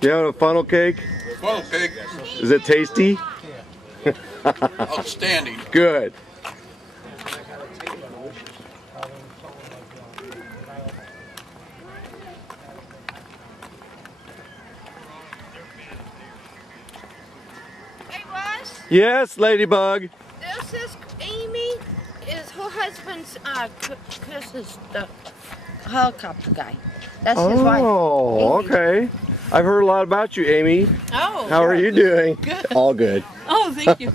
You having a funnel cake? Funnel cake. Is it tasty? Outstanding. Good. Hey, Russ. Yes, Ladybug. This is Amy. Is her husband's Chris is the helicopter guy. That's his wife. Oh, okay. I've heard a lot about you, Amy. Oh. How are you doing? Good. All good. Oh, thank you.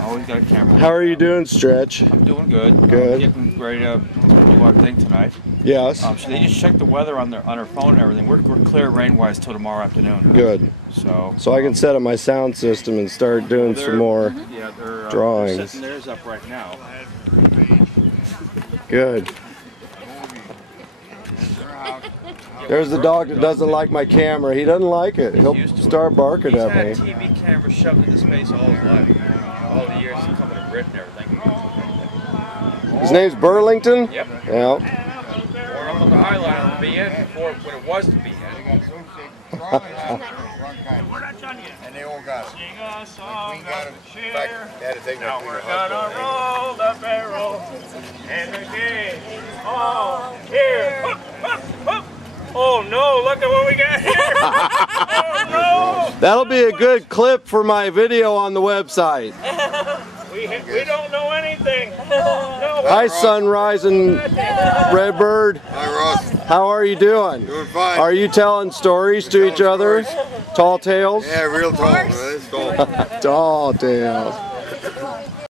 Always got a camera. How are you doing, Stretch? I'm doing good. Good. Getting ready to do our thing tonight. Yes. So they just checked the weather on her phone and everything. We're clear rain-wise till tomorrow afternoon. Good. So I can set up my sound system and start doing some more drawings. They're setting theirs up right now. Good. There's the dog that doesn't like my camera. He doesn't like it. He'll start barking at me. He's had TV cameras shoved in his face all his life. All the years he's coming to Britain and everything. His name's Burlington? Yep. Yeah. Or up on the High Line on BN before when it was to BN. And they all got it. We got it. In fact, they had to take Now we're gonna roll the barrel and the game. Oh, here. Oh no, look at what we got here. Oh no. That'll be a good clip for my video on the website. We don't know anything. No. Hi, Sunrise and Redbird. Hi, Ross. How are you doing? Doing fine. Are you telling stories to each other? Tall tales? Yeah, real tall. It's tall. Tall tales.